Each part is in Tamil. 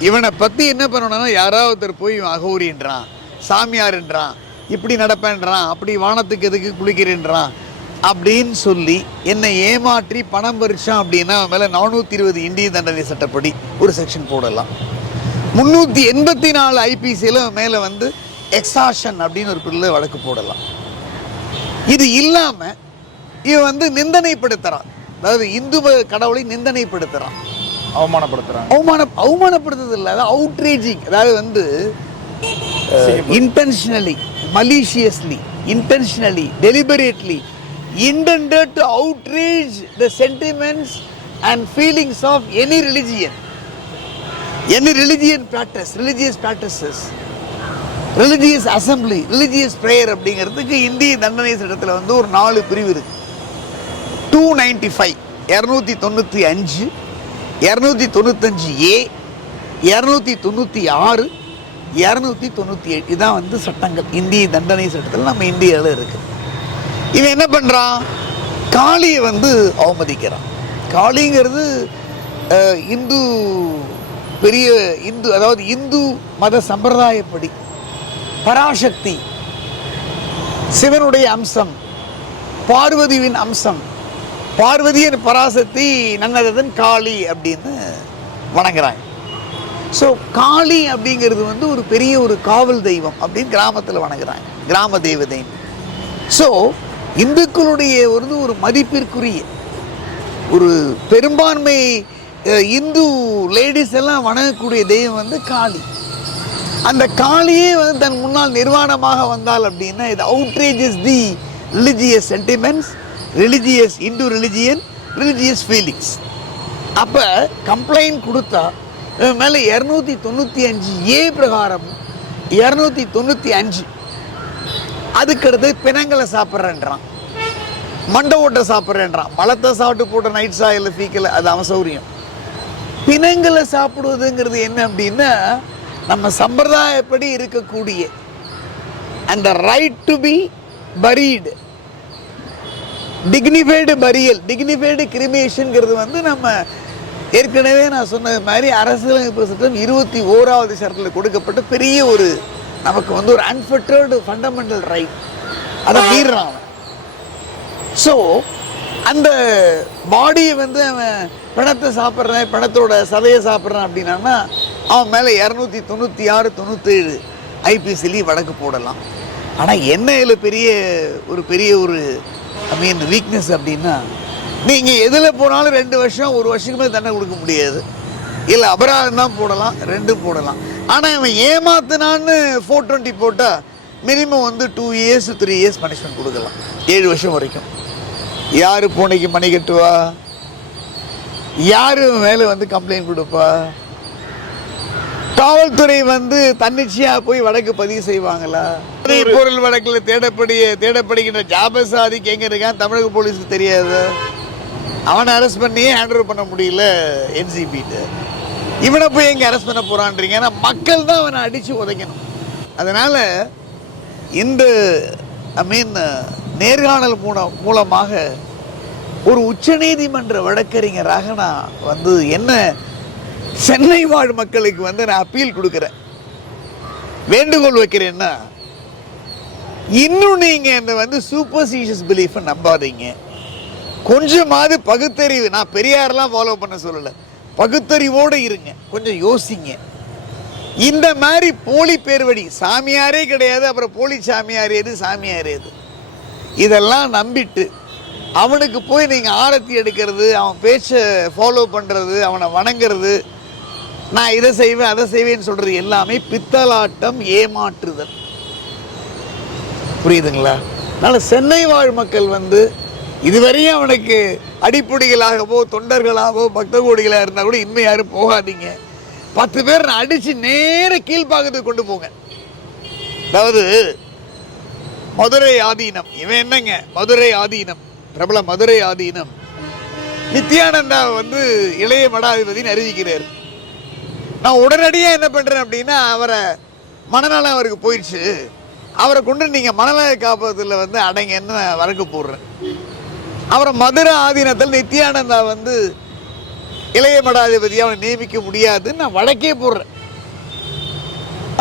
இவனை பற்றி என்ன பண்ணணும்னா யாராவது ஒருத்தர் போய் இவன் அகௌரின்றான் சாமியார்ன்றான் இப்படி நடப்பேன்றான் அப்படி வானத்துக்கு எதுக்கு குளிக்கிறேன்றான் அப்படின்னு சொல்லி என்னை ஏமாற்றி பணம் பறிச்சான் அப்படின்னா அவன் மேலே நானூற்றி இருபது இந்திய தண்டனை சட்டப்படி ஒரு செக்ஷன் போடலாம். முந்நூற்றி எண்பத்தி நாலு ஐபிசியில் மேலே வந்து எக்ஸாஷன் அப்படின்னு ஒரு பிள்ளை வழக்கு போடலாம். இது இல்லாமல் இவன் வந்து நிந்தனைப்படுத்துகிறான் அதாவது இந்து கடவுளை நிந்தனைப்படுத்துகிறான் அவமானப்படுத்துறாங்க. அவமான அவமானப்படுத்துறது இல்லை அதாவது அவுட்ரேஜிங் அதாவது வந்து intentionally maliciously intentionally deliberately intended to outrage the sentiments and feelings of any religion any religion practice religious practices religious assembly religious prayer அப்படிங்கிறதுக்கு இந்திய தண்டனை சட்டத்தில் வந்து ஒரு நாலு பிரிவு இருக்கு. டூ நைன்டி ஃபைவ் இரநூத்தி தொண்ணூற்றி அஞ்சு இரநூத்தி தொண்ணூத்தஞ்சு ஏ இரநூத்தி தொண்ணூற்றி ஆறு இரநூத்தி தொண்ணூற்றி ஏழு இதான் வந்து சட்டங்கள். இந்திய தண்டனை சட்டத்தில் நம்ம இந்தியாவில் இருக்கு. இவன் என்ன பண்ணுறான் காளியை வந்து அவமதிக்கிறான். காளிங்கிறது இந்து பெரிய இந்து அதாவது இந்து மத சம்பிரதாயப்படி பராசக்தி சிவனுடைய அம்சம் பார்வதியின் அம்சம் பார்வதியின் பராசக்தி நன்னதன் காளி அப்படின்னு வணங்குறாங்க. ஸோ காளி அப்படிங்கிறது வந்து ஒரு பெரிய ஒரு காவல் தெய்வம் அப்படின்னு கிராமத்தில் வணங்குறாங்க. கிராம தெய்வதை ஸோ இந்துக்களுடைய ஒரு ஒரு மதிப்பிற்குரிய ஒரு பெரும்பான்மை இந்து லேடிஸ் எல்லாம் வணங்கக்கூடிய தெய்வம் வந்து காளி. அந்த காளியே வந்து தன் முன்னால் நிர்வாணமாக வந்தால் அப்படின்னா இது outrages the religious sentiments religious Hindu religion religious feelings அப்போ கம்ப்ளைண்ட் கொடுத்தா இவன் மேலே இரநூத்தி தொண்ணூற்றி அஞ்சு ஏ பிரகாரம் இரநூத்தி தொண்ணூற்றி அஞ்சு. அதுக்கடுத்து பிணங்களை சாப்பிட்றேன்றான். மண்டை ஓட்டை சாப்பிட்றேன்றான். பழத்தை சாப்பிட்டு போட்ட நைட் சாயில் ஃபீக்கலை அது அவன் சௌரியம். பிணங்களை சாப்பிடுவதுங்கிறது என்ன அப்படின்னா நம்ம சம்பிரதாயப்படி இருக்கக்கூடிய அந்த right to be buried dignified burial dignified கிரிமேஷனுங்கிறது வந்து நம்ம ஏற்கனவே நான் சொன்னது மாதிரி அரசியலமைப்பு சட்டம் இருபத்தி ஓராவது சட்டத்தில் கொடுக்கப்பட்ட பெரிய ஒரு நமக்கு வந்து ஒரு அன்ஃபிட்டர்டு ஃபண்டமெண்டல் ரைட் அதை மீறான் அவன். ஸோ அந்த பாடியை வந்து அவன் பிணத்தை சாப்பிட்றேன் பிணத்தோட சதையை சாப்பிட்றான் அப்படின்னா அவன் மேலே இரநூத்தி தொண்ணூற்றி ஆறு தொண்ணூற்றேழு ஐபிசிலி வழக்கு போடலாம். ஆனால் என்ன இதில் பெரிய ஒரு பெரிய ஒரு ஐ மீன் வீக்னஸ் அப்படின்னா நீங்கள் எதில் போனாலும் ரெண்டு வருஷம் ஒரு வருஷத்துக்கு தண்டனை கொடுக்க முடியாது. இல்லை அபராதம் தான் போடலாம் ரெண்டும் போடலாம். ஆனால் இவன் ஏமாத்தினான்னு ஃபோர் டுவெண்ட்டி போட்டால் மினிமம் வந்து two years three years punishment கொடுக்கலாம். ஏழு வருஷம் வரைக்கும். யார் பூனைக்கு மணி கட்டுவா யார் மேலே வந்து கம்ப்ளைண்ட் கொடுப்பா? காவல்துறை வந்து தன்னிச்சையாக போய் வழக்கு பதிவு செய்வாங்களா? பொருள் வழக்கில் தேடப்படிய தேடப்படுகின்ற ஜாபசாதிக்கு எங்கே இருக்கான் தமிழக போலீஸுக்கு தெரியாது. அவனை அரெஸ்ட் பண்ணியே ஹேண்ட் ஓவர் பண்ண முடியல என்சிபிட்டு இவனை போய் எங்கே அரெஸ்ட் பண்ண போகிறான்றீங்க ஏன்னா மக்கள் தான் அவனை அடித்து உதைக்கணும். அதனால் இந்த ஐ மீன் நேர்காணல் மூலம் மூலமாக ஒரு உச்சநீதிமன்ற வழக்கறிஞராக நான் வந்து என்ன சென்னை வாழ் மக்களுக்கு வந்து நான் அப்பீல் கொடுக்குறேன். வேண்டுகோள் வைக்கிறேன்னா இன்னும் நீங்கள் இந்த வந்து சூப்பர்ஸ்டிஷியஸ் பிலீஃபை நம்பாதீங்க. கொஞ்சமாவது பகுத்தறிவு நான் பெரியாரெல்லாம் ஃபாலோ பண்ண சொல்லலை. பகுத்தறிவோடு இருங்க கொஞ்சம் யோசிங்க. இந்த மாதிரி போலி பேர் வழி சாமியாரே கிடையாது அப்புறம் போலி சாமியார் எது சாமியார் எது? இதெல்லாம் நம்பிட்டு அவனுக்கு போய் நீங்கள் ஆரத்தி எடுக்கிறது அவன் பேச்சை ஃபாலோ பண்ணுறது அவனை வணங்குறது நான் இதை செய்வேன் அதை செய்வேன்னு சொல்கிறது எல்லாமே பித்தலாட்டம் ஏமாற்றுதல். புரியுதுங்களா? அதனால் சென்னை வாழ் மக்கள் வந்து இதுவரையும் அவனுக்கு அடிப்படைகளாகவோ தொண்டர்களாகவோ பக்த கோடிகளாக இருந்தால் கூட இன்னும் யாரும் போகாதீங்க. பத்து பேர் நான் அடித்து நேர கீழ்ப்பாக்கத்துக்கு கொண்டு போங்க. அதாவது மதுரை ஆதீனம். இவன் என்னங்க? மதுரை ஆதீனம். பிரபல மதுரை ஆதீனம். நித்யானந்தா வந்து இளைய மடாதிபதினு அறிவிக்கிறார். நான் உடனடியாக என்ன பண்ணுறேன் அப்படின்னா அவரை மனநலம் அவருக்கு போயிடுச்சு. அவரை கொண்டு நீங்கள் மனநல காப்பகத்தில் வந்து அடங்க என்ன வழக்கு போடுறேன்? அவரை மதுரை ஆதீனத்தில் நித்யானந்தா வந்து இளைய மடாதிபதி அவனை நியமிக்க முடியாதுன்னு நான் வழக்கே போடுறேன்.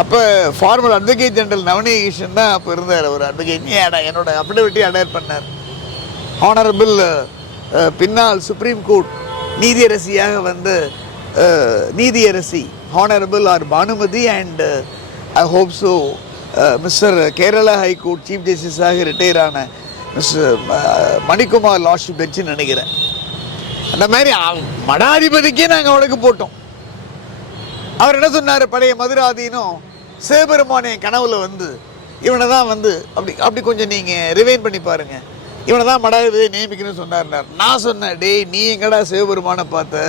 அப்போ ஃபார்மல் அட்வொகேட் ஜெனரல் நவநீகிருஷ்ணன் தான் அப்போ இருந்தார் அவர். அட்வொகேட் என்னோட அஃபிடவிட்டி அடையர் பண்ணார். ஹானரபிள் பின்னால் சுப்ரீம் கோர்ட் நீதியரசியாக வந்து நீதியரசி honourable R Banumathi and I hope so mister Kerala High Court chief ஜஸ்டிஸாக retire ஆன மிஸ்டர் மணிக்குமார் லாஷிப் பெஞ்சுன்னு நினைக்கிறேன். அந்த மாதிரி மடாதிபதிக்கே நாங்கள் வழக்கு போட்டோம். அவர் என்ன சொன்னார்? பழைய மதுராதீனம் சிவபெருமான் என் கனவுல வந்து இவனை தான் வந்து அப்படி அப்படி கொஞ்சம் நீங்கள் ரிவைன் பண்ணி பாருங்கள் இவனை தான் மடாதிபதியை நியமிக்கணும்னு சொன்னார்னார் நான் சொன்னேன் டேய் நீ எங்கடா சிவபெருமானை பார்த்த?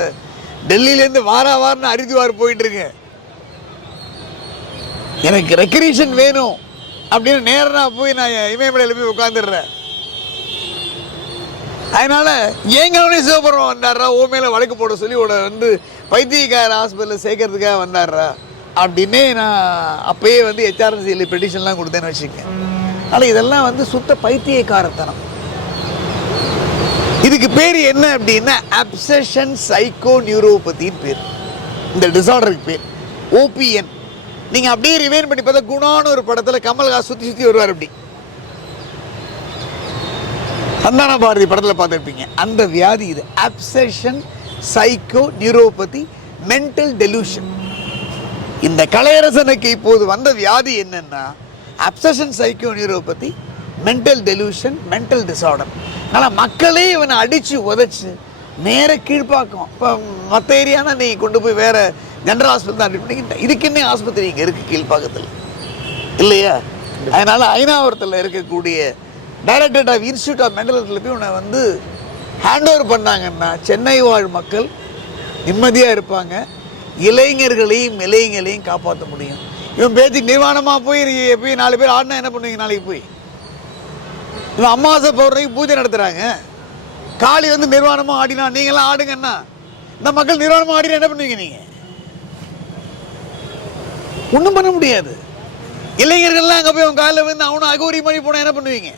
டெல்லியிலேருந்து வாரா வாரம்னு அரிதுவார் போயிட்டு இருக்கேன் எனக்கு ரெக்ரீஷன் வேணும் அப்படின்னு நேரம் நான் போய் நான் இமயமலையில் போய் உட்காந்துடுறேன் அதனால ஏங்க அவனே சிவபுரம் வந்தாரா ஓ மேலே வழக்கு போட சொல்லி உட வந்து பைத்தியக்கார ஹாஸ்பிட்டலில் சேர்க்கறதுக்காக வந்தாரா அப்படின்னே நான் அப்பயே வந்து ஹெச்ஆர்என்சியில் பெட்டிஷன்லாம் கொடுத்தேன்னு வச்சுக்கேன் ஆனால் இதெல்லாம் வந்து சுத்த பைத்தியக்காரத்தனம். இதுக்கு பேர் என்ன அப்படின்னா அப்சஷன் சைக்கோ நியூரோபதின்னு பேர். இந்த டிசார்டருக்கு பேர். ஓபிஎன் நீங்கள் அப்படியே ரிவைன் பண்ணி பார்த்தா குணான்னு ஒரு படத்தில் கமல்ஹாஸ் சுற்றி சுற்றி வருவார் அப்படி. சந்தான பாரதி படத்தில் பார்த்துருப்பீங்க. அந்த வியாதி இது. Obsession psycho neuropathy mental delusion இந்த கலையரசனுக்கு இப்போது வந்த வியாதி என்னன்னா obsession psycho neuropathy mental television mental disorder அதனால் மக்களே இவனை அடித்து உதச்சி நேர கீழ்ப்பாக்கம். இப்போ மற்ற ஏரியானா நீ கொண்டு போய் வேற ஜென்ரல் ஹாஸ்பிட்டல் தான் அட்மிட் பண்ணி இதுக்கு என்ன ஆஸ்பத்திரி இங்கே இருக்குது கீழ்ப்பாக்கத்தில்? இல்லையா? அதனால் ஐநாவரத்தில் இருக்கக்கூடிய director of institute of mental ஹெல்த்தில் போய் உன்னை வந்து ஹேண்ட் ஓவர் பண்ணாங்கன்னா சென்னை வாழ் மக்கள் நிம்மதியாக இருப்பாங்க. இளைஞர்களையும் இளைஞர்களையும் காப்பாற்ற முடியும். இவன் பேச்சு நிர்வாணமாக போய் போய் நாலு பேர் ஆடினா என்ன பண்ணுவீங்க நாளைக்கு போய்? இவன் அமாவாசை பௌர்ணமிக்கு பூஜை நடத்துகிறாங்க காளி வந்து நிர்வாணமாக ஆடினா நீங்களாம் ஆடுங்கன்னா இந்த மக்கள் நிர்வாணமாக ஆடினா என்ன பண்ணுவீங்க நீங்கள் ஒன்றும் பண்ண முடியாது. இளைஞர்கள்லாம் அங்கே போய் அவன் காலில் வந்து அவனும் அகோரி மணி போனால் என்ன பண்ணுவீங்க?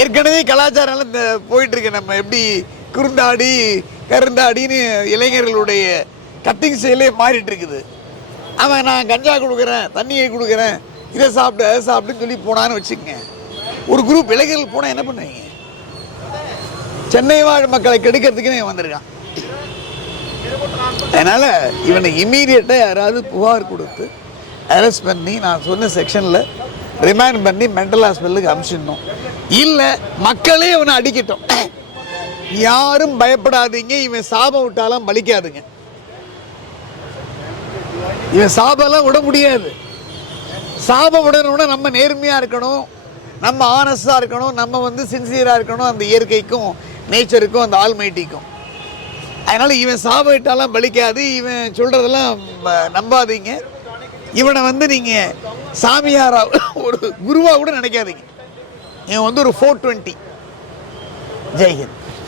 ஏற்கனவே கலாச்சாரம் இந்த போயிட்டு நம்ம எப்படி குறுந்தாடி கருந்தாடின்னு இளைஞர்களுடைய கட்டிங் செயலே மாறிட்டு இருக்குது. அவன் நான் கஞ்சா கொடுக்குறேன் தண்ணியை கொடுக்குறேன் இதை சாப்பிட்டு அதை சாப்பிட்டுன்னு சொல்லி போனான்னு வச்சுக்கங்க. ஒரு குரூப் இளைஞர்கள் போனால் என்ன பண்ணுவீங்க? சென்னை வாழ் மக்களை கெடுக்கிறதுக்குன்னு இவன் வந்திருக்கான். அதனால் இவனை இம்மீடியட்டாக யாராவது புகார் கொடுத்து அரெஸ்ட் பண்ணி நான் சொன்ன செக்ஷனில் ரிமைண்ட் பண்ணி மென்டல் ஹாஸ்பிட்டலுக்கு அனுப்பிச்சிடணும் இல்லை மக்களே இவனை அடிக்கட்டும். யாரும் பயப்படாதீங்க. இவன் சாபம் விட்டாலும் பலிக்காதுங்க. இவன் சாபம்லாம் விட முடியாது. சாபம் விடணும்னா நம்ம நேர்மையாக இருக்கணும். நம்ம ஆனஸ்டாக இருக்கணும் நம்ம வந்து சின்சியராக இருக்கணும் அந்த இயற்கைக்கும் நேச்சருக்கும் அந்த ஆல்மைட்டிக்கும் அதனால் இவன் சாபிட்டாலாம் பலிக்காது இவன் சொல்கிறதெல்லாம் நம்பாதீங்க. இவனை வந்து நீங்கள் சாமியாராக ஒரு குருவாக கூட நினைக்காதீங்க. இவன் வந்து ஒரு ஃபோர் டுவெண்ட்டி ஜெய்ஹிந்த்